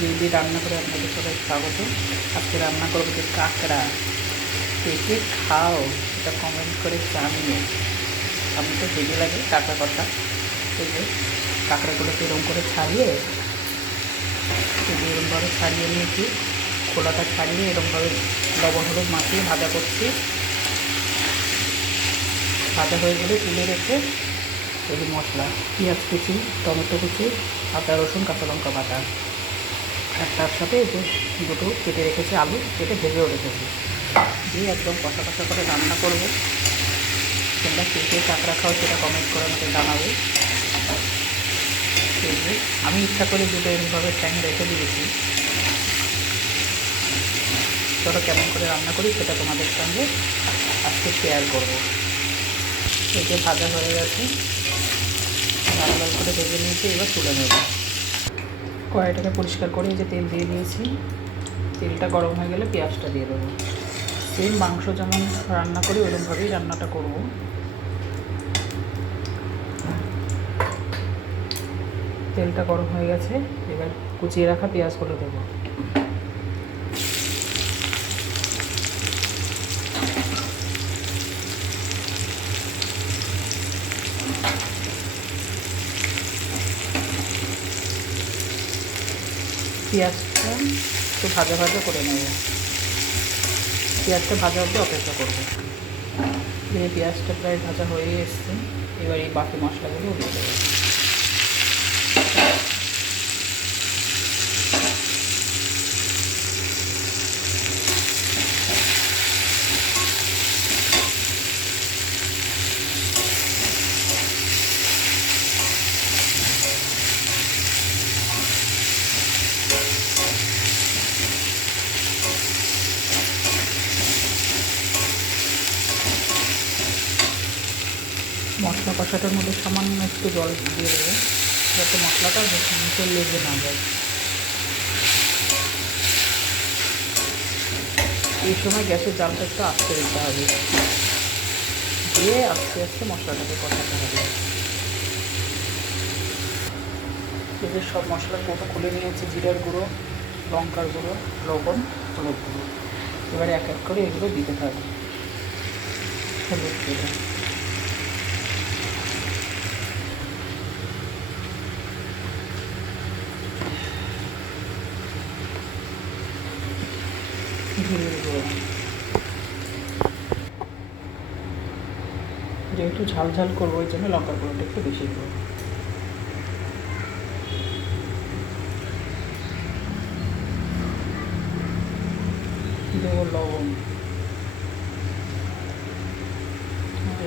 Jelly রান্না করে আপনাদের সবাই স্বাগত। আজকে রান্না করবো যে কাঁকড়া। কে কে খাও সেটা কমেন্ট করে জানিও। আমি তো হেভি লাগে কাঁকড়া কথা। এই যে কাঁকড়াগুলোকে এরকম করে ছাড়িয়ে এরকমভাবে ছাড়িয়ে নিয়েছি, খোলাটা ছাড়িয়ে এরকমভাবে লবণ হলুদ মাখিয়ে ভাজা করছি। ভাজা হয়ে গেলে তুলে রেখে এই মশলা, পেঁয়াজ কুচি, টমেটো কুচি, আদা রসুন কাঁচা লঙ্কা বাটা, আর তার সাথে এই যে দুটো কেটে রেখেছি আলু, কেটে ভেজেও রেখেছি, দিয়ে একদম কষা কষা করে রান্না করবো। তোমরা কে কে কাঁকড়া খাও সেটা কমেন্ট করে আমাকে জানাবে। এই যে আমি ইচ্ছা করে দুটো এরকমভাবে ট্যাং রেখে দিয়েছি। চলো কেমন করে রান্না করি সেটা তোমাদের সঙ্গে আজকে শেয়ার করবো। এই যে ভাজা হয়ে গেছে, লাল লাল করে ভেজে নিয়েছি, এবার তুলে নেব। কড়াইটাকে পরিষ্কার করে এই যে তেল দিয়ে দিয়েছি। তেলটা গরম হয়ে গেলে পেঁয়াজটা দিয়ে দেবো। সেম মাংস যেমন রান্না করি ওরকমভাবেই রান্নাটা করব। তেলটা গরম হয়ে গেছে, এবার কুচিয়ে রাখা পেঁয়াজগুলো দেবো। পেঁয়াজটা একটু ভাজা ভাজা করে নেব। পেঁয়াজটা ভাজা অবধি অপেক্ষা করব। দিয়ে পেঁয়াজটা প্রায় ভাজা হয়ে এসছে, এবার এই বাকি মশলাগুলো দিয়ে দেবো। মশলা কষাটার মধ্যে সামান্য একটু জল দিয়ে দেবো, যাতে মশলাটা নিচে লেগে না যায়। এই সময় গ্যাসের জালটা একটু আস্তে দিতে হবে, দিয়ে আস্তে আস্তে মশলাটাকে কষাতে হবে। এদের সব মশলার কৌটো খুলে নিয়েছি, জিরার গুঁড়ো, লঙ্কার গুঁড়ো, লবণ, হলুদ গুঁড়ো। এবারে এক এক করে এগুলো দিতে থাকবে। হলুদ গুঁড়ো, জিরের গুঁড়ো, যেহেতু ঝাল ঝাল করবো ওই জন্য লঙ্কার গুঁড়োটা একটু বেশি দেবো। দেবো লবণ,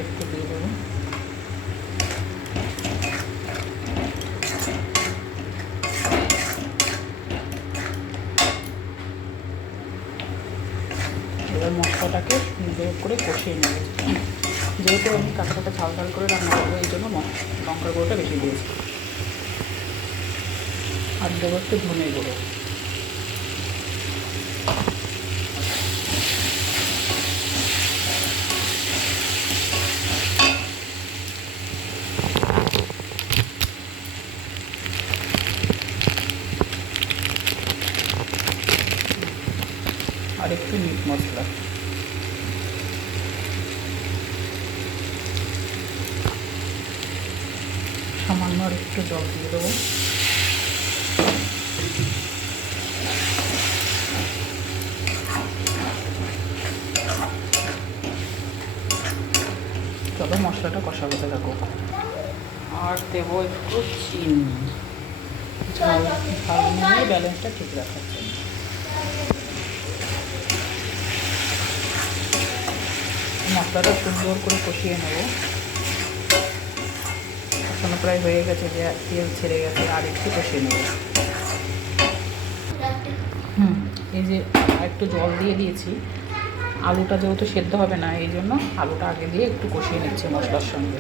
একটু দিয়ে দেবো। এবার মশলাটাকে সুন্দর করে কষিয়ে নেব। যেহেতু আমি কাঁকড়াটা ঝাল ঝাল করে রান্না করবো এই জন্য লঙ্কার গুঁড়োটা বেশি দিয়েছি। আর দেবো একটু ধনে গুঁড়ো। আর একটু মিট মশলা। সামান্য আর একটু জল দিয়ে দেবো। তবে মশলাটা কষা হতে থাকুক। আর দেবো একটু চিনি, ঝাল ঝাল নিয়ে ব্যালেন্সটা ঠিক রাখার জন্য। মশলাটা সুন্দর করে কষিয়ে নেব। কষানো প্রায় হয়ে গেছে, যে তেল ছেড়ে গেছে, আর একটু কষিয়ে নেব। এই যে একটু জল দিয়ে দিয়েছি। আলুটা যেহেতু সেদ্ধ হবে না এই জন্য আলুটা আগে দিয়ে একটু কষিয়ে নিচ্ছি মশলার সঙ্গে।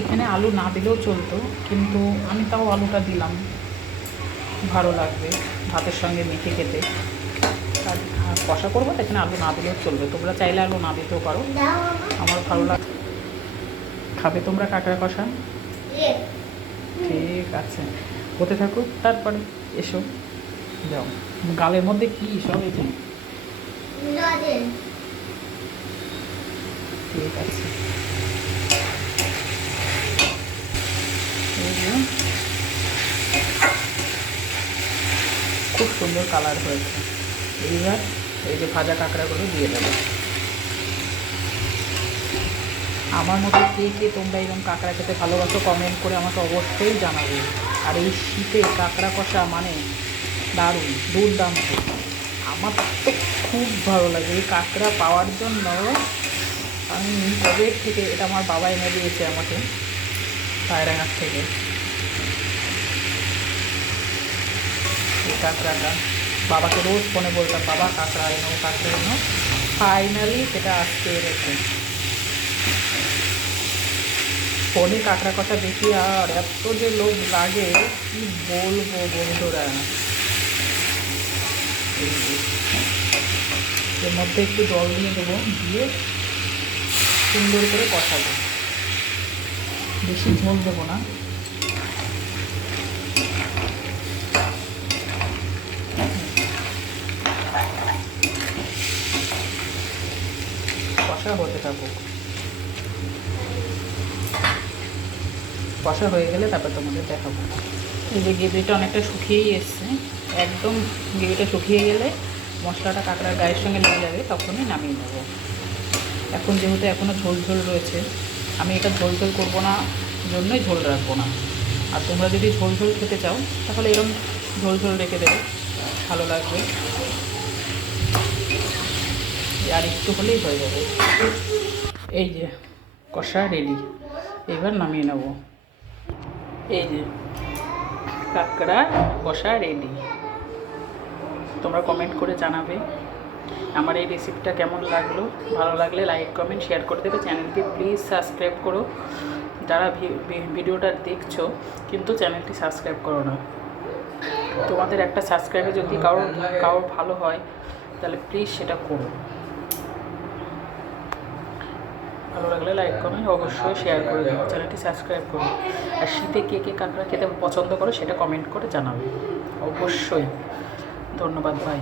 এখানে আলু না দিলেও চলতো, কিন্তু আমি তাও আলুটা দিলাম, ভালো লাগবে ভাতের সঙ্গে মেখে খেতে। আর কষা করবো তো এখানে আলু না দিলেও চলবে, তোমরা চাইলে আলু না দিতেও পারো। আমার ভালো লাগে। খাবে তোমরা কাঁকড়া কষা? ঠিক আছে, হতে থাকুক, তারপরে এসো যাও। গালের মধ্যে কি সব এই যে, ঠিক আছে। এই যে খুব সুন্দর কালার হয়েছে। এইবার এই যে ভাজা কাঁকড়াগুলো দিয়ে দেবো। আমার মতো কে কে তোমরা এরকম কাঁকড়া খেতে ভালোবাসো কমেন্ট করে আমাকে অবশ্যই জানাবে। আর এই শীতে কাঁকড়া কষা মানে দারুণ, দুর্দান্ত। আমার তো খুব ভালো লাগে এই কাঁকড়া পাওয়ার জন্য। আমি কবে থেকে, এটা আমার বাবা এনে দিয়েছে আমাকে পায়রাঘাট থেকে এই কাঁকড়াটা। বাবাকে রোজ ফোনে বলতাম, বাবা কাঁকড়া এনো, কাঁকড়া এনো। ফাইনালি সেটা আজকে এনেছে। ফোনে কাঁকড়া কষা দেখি আর এত যে লোভ লাগে কি বলবো বন্ধুরা। এর মধ্যে একটু জল দিয়ে দেবো, দিয়ে সুন্দর করে কষাবো। বেশি ঝোল দেবো না। কষা হতে থাকুক। কষা হয়ে গেলে তারপর তোমাদের দেখাবো। এই যে গ্রেভিটা অনেকটা শুকিয়েই এসছে, একদম গ্রেভিটা শুকিয়ে গেলে মশলাটা কাঁকড়ার গায়ের সঙ্গে লেগে যাবে, তখনই নামিয়ে নেব। এখন যেহেতু এখনও ঝোল ঝোল রয়েছে, আমি এটা ঝোল ঝোল করবো না, জন্যই ঝোল রাখবো না। আর তোমরা যদি ঝোল ঝোল খেতে চাও তাহলে এরকম ঝোল ঝোল রেখে দেবে, ভালো লাগবে। আর একটু হলেই হয়ে যাবে। এই যে কষা রেডি, এবার নামিয়ে নেব। এই যে কাঁকড়া কষা রেডি। তোমরা কমেন্ট করে জানাবে আমার এই রেসিপিটা কেমন লাগলো। ভালো লাগলে লাইক কমেন্ট শেয়ার করে দেবে। চ্যানেলটি প্লিজ সাবস্ক্রাইব করো। যারা ভিডিওটা দেখছো কিন্তু চ্যানেলটি সাবস্ক্রাইব করো না, তোমাদের একটা সাবস্ক্রাইবে যদি কারোর ভালো হয় তাহলে প্লিজ সেটা করো। ভালো লাগলে লাইক কমেন্ট অবশ্যই শেয়ার করে দেবো, চ্যানেলটি সাবস্ক্রাইব করো। আর শীতে কে কে কাঁকড়া খেতে পছন্দ করো সেটা কমেন্ট করে জানাবে অবশ্যই। ধন্যবাদ, বাই।